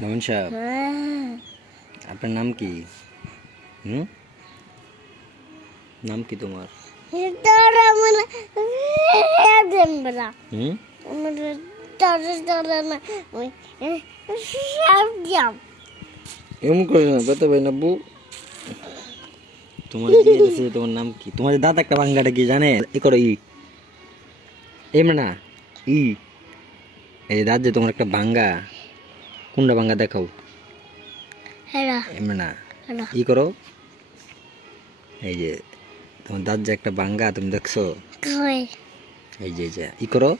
মামুন সাহেব, আপনার নাম কি? নাম কি তোমার? এমন করে না বেতা ভাই নাব্বু। তোমার দিয়ে দিয়েছে, তোমার নাম কি? তোমার দাঁত একটা বাংলাটা কি জানে? এ করো ই না ই, এই দাঁত যে তোমার একটা ভাঙ্গা, কোনটা ভাঙ্গা দেখাও। না ই করো, এই যে তোমার দাঁত যে একটা ভাঙ্গা, তুমি দেখছো? এই যে ই করো,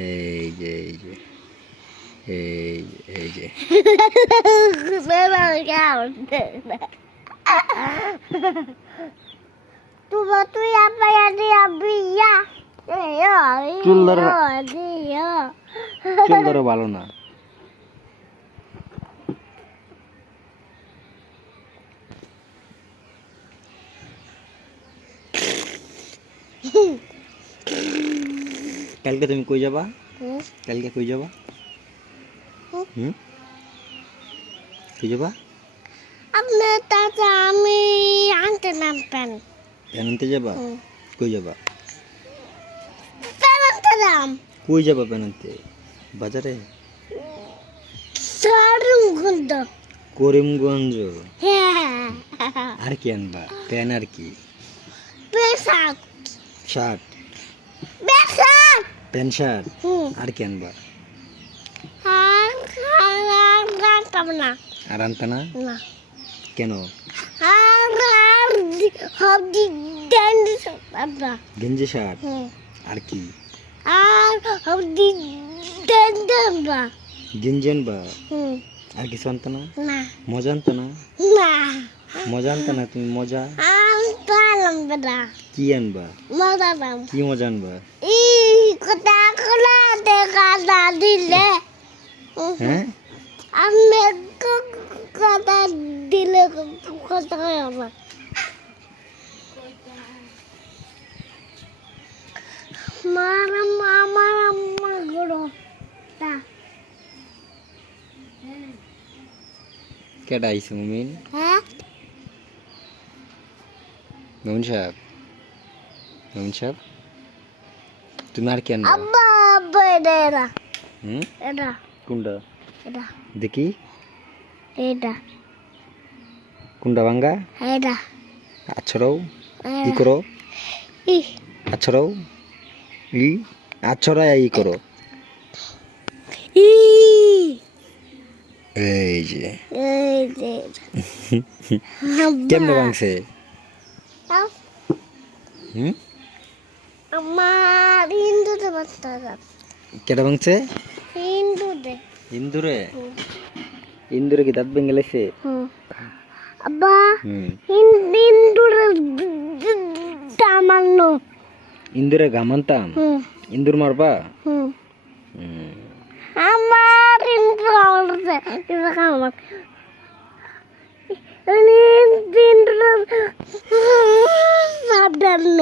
এই যে এই যে এই যে চুল ধরো ভালো না। কালকে তুমি কই যাবা? কালকে কই যাবা? কই যাবা? আমি আনতে নাম পেন আনতে যাবা? কই যাবা? পেন আনতে নাম কই যাবা পেন আনতে? বাজারে? সারুমগঞ্জ। করিমগঞ্জ। হ্যাঁ। আর কি আনবা? পেন আর কি? পেশাক শার্ট। পেশাক প্যান্ট শার্ট। আর কি আনবা? না আর আনতে না? না কেন? গেঞ্জি শার্ট। আর কি? গেঞ্জি আনবা? আর কিছু আনতে না? মজা আনতে না? মজা আনতে না? তুমি মজা কি আনবা? কি মজা আনবা? হ্যাঁ, আমি কথা দিলে কথা হবে। আমার আম্মা গড়ো কেডা আইছে মুমিন? হ্যাঁ মুমিন সাহেব, মুমিন সাহেব, তুমি আর কি আনবা? আব্বা আব্বা এটা এটা কোনটা? এটা দেখি এটা কোনটা ভাঙ্গা? এটা আছড়াও ই করো, ই আছড়াও ই আছড়ায় ই করো। ই এই যে এই যে কেমনে ভাঙছে? আমার হিন্দুতে বাচ্চা কেটা ভাঙছে? হিন্দুতে ইন্দুরে? ইন্দুরে কি দাঁত ভেঙে গেছে? আব্বা হিন্দুরে তামান্ন ইন্দুরে গামান্তাম। ইন্দুর মারবা? আমার হিন্দু আছে আমার হিন্দু সাধারণ